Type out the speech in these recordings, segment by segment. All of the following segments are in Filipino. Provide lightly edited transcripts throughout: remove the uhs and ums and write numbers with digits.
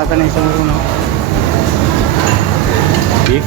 ata na isang uno. Beef?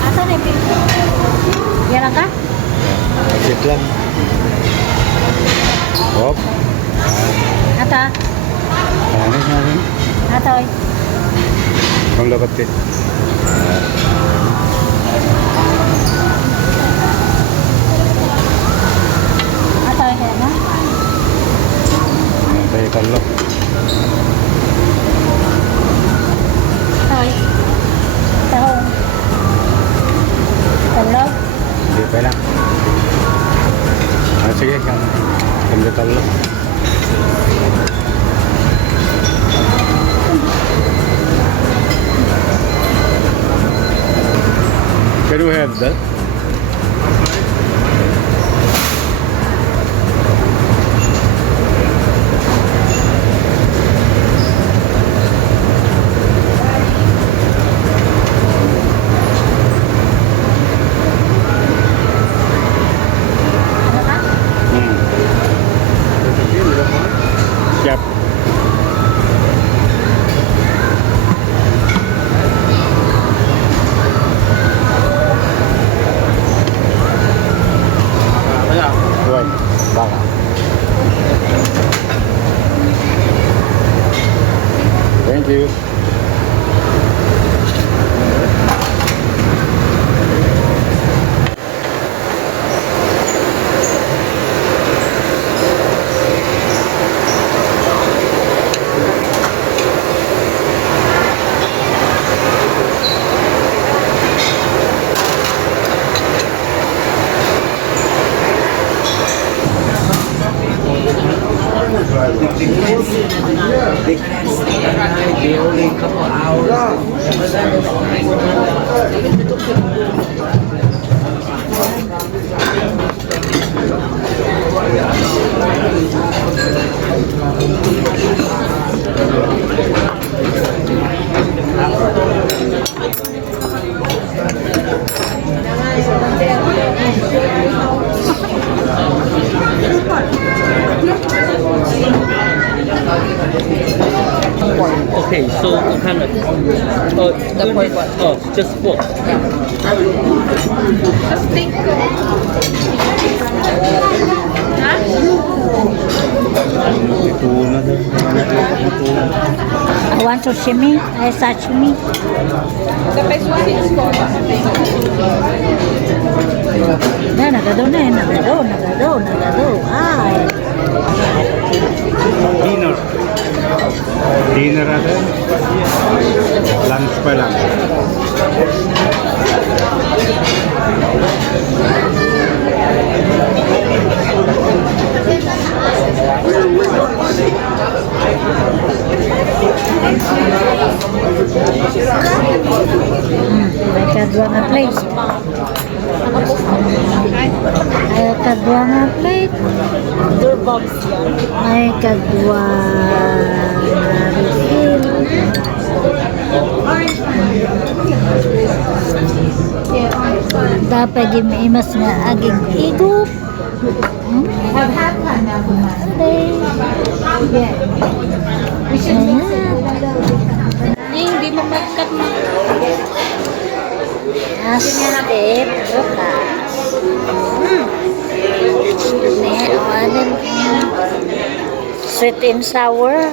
Asa na yung pinto? Yan lang ka? Sit lang. Hop. Ata? Panis natin. Atoy? Kung dapat eh. Atoy kaya na? Tayo talo. Atoy? Tahong? Talo? Hindi pa lang. Sige, kami talo. Can we have that? Ano ka? Yep. Rồi, vâng ạ. Thank you. The only couple hours. Okay, so what kind of? The pork one. Oh, just pork. Ito na daw. I want sashimi. Sashimi. The best one is called Na, nagado na. Nagado. Ay. Dinner. Dinner natin. Lunch pa lang. May kadwa nga plate. May kadwa nga plate. May kadwa nga refill. Dapat imas nga aging igop. have half time now for that. Yeah. We should mix it. Hindi mo magkat mo. Asip, bukas. Sweet and sour.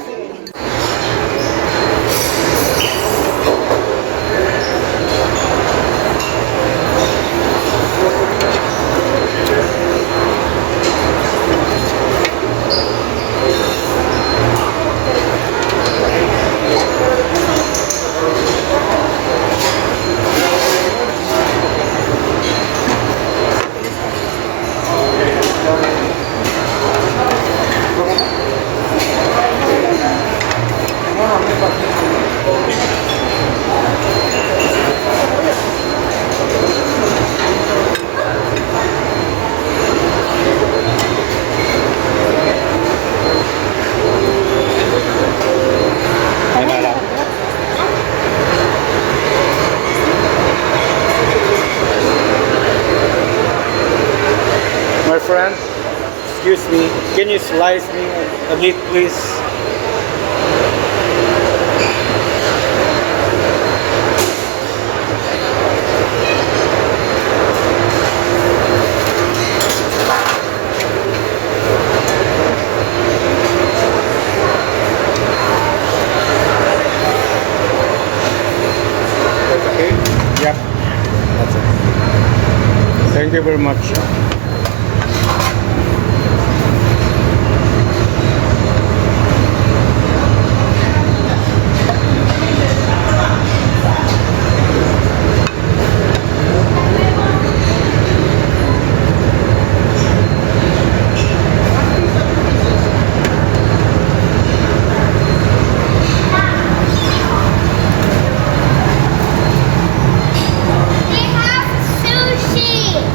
My friend, excuse me, can you slice me a bit, please? you very much. They have sushi.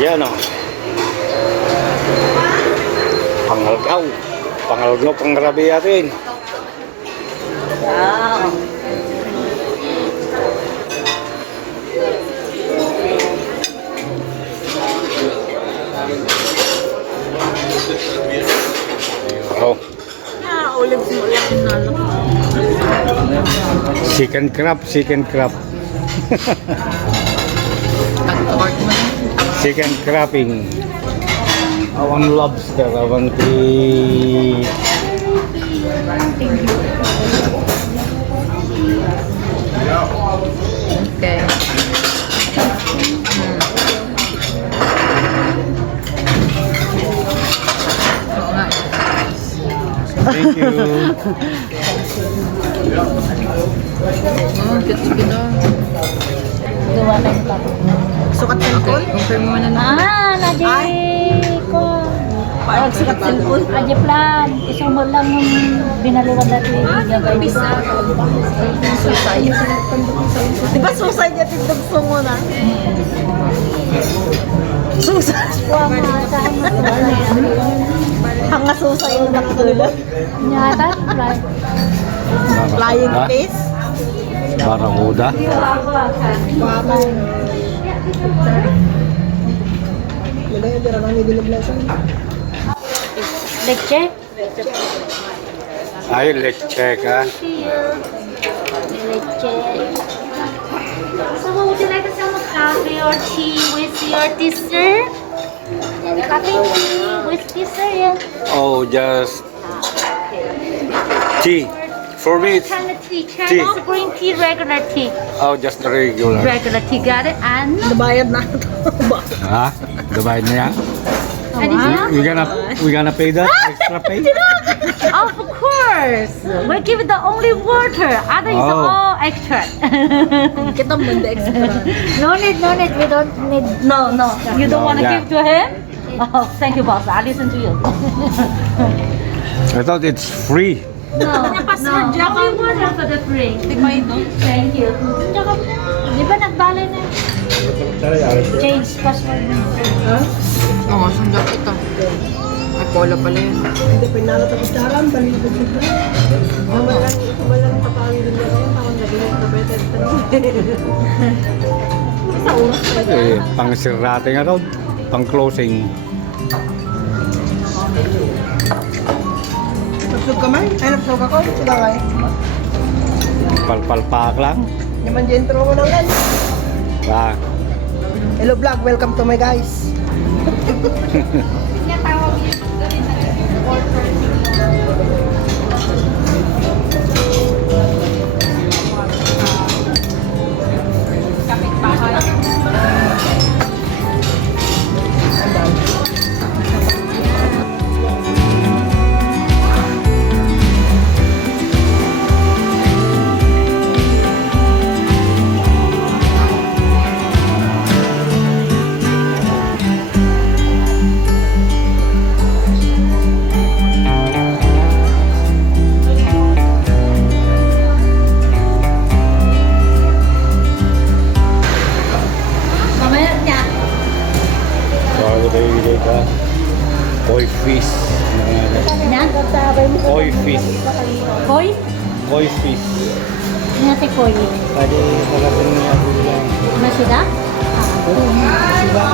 Yan o. Pangalgaw. Pangalgaw, pangrabi natin. Wow. Oh. Ulit mo lang inalok. Chicken crab, chicken crab. Chicken crabbing. Awan lobster, awan ti. Okay. Oo nga. Thank you. Gets ko na. Gawa na yung tapos. Sukat cellphone? Confirm mo na na. Naji ko. Parang sukat cellphone. Aji plan. Isumod lang yung binaluan natin. Bisa. Susay. Di ba susay niya tindog sungo na? Susay. Huwag mga saan mo. Hanga susay yung nakatulog. Nyata. Plan. Flying face. Barakuda. Wow. Leche. Ay, leche ka. Leche. So, would you like some coffee or tea with your dessert? Coffee tea with dessert yan. Oh, just tea. For me, it's, Kind of tea, Tea. Chinese green tea, regular tea. oh, just the regular. Regular tea, got it? And Nabayad na ito. Ha? Dibayad na yan? anything else? We gonna pay that extra pay? Of course, we give the only water. Other is Oh. all extra. Kita mo the extra. No need, no need. We don't need. No, no, you don't No, want to yeah. give to him. Oh, thank you, boss. I listen to you. I thought it's free. No, only water for the free. Thank you. Tsaka, di ba nagbali na? Change password mo. Oo, sundak ito. Ay, polo pala yun. Hindi pinala tapos daram, balibog siya. Walang tapawin din ako, takong naging probeted. Sa oras talaga. Eh, pang sirate nga raw. Pang closing. Nagsug ka man? Ay, nagsug ako. Sila kay. Palpalpak lang. Naman dyan intro mo lang yan. Ah, Hello vlog, welcome to my guys. Mamaya niya. So, ano ba yung bigay ka? Koi fish. Yan. Koi fish. Koy? Koi fish. Yan si Koy. Pwede talaga niya ulam. Masida? Sila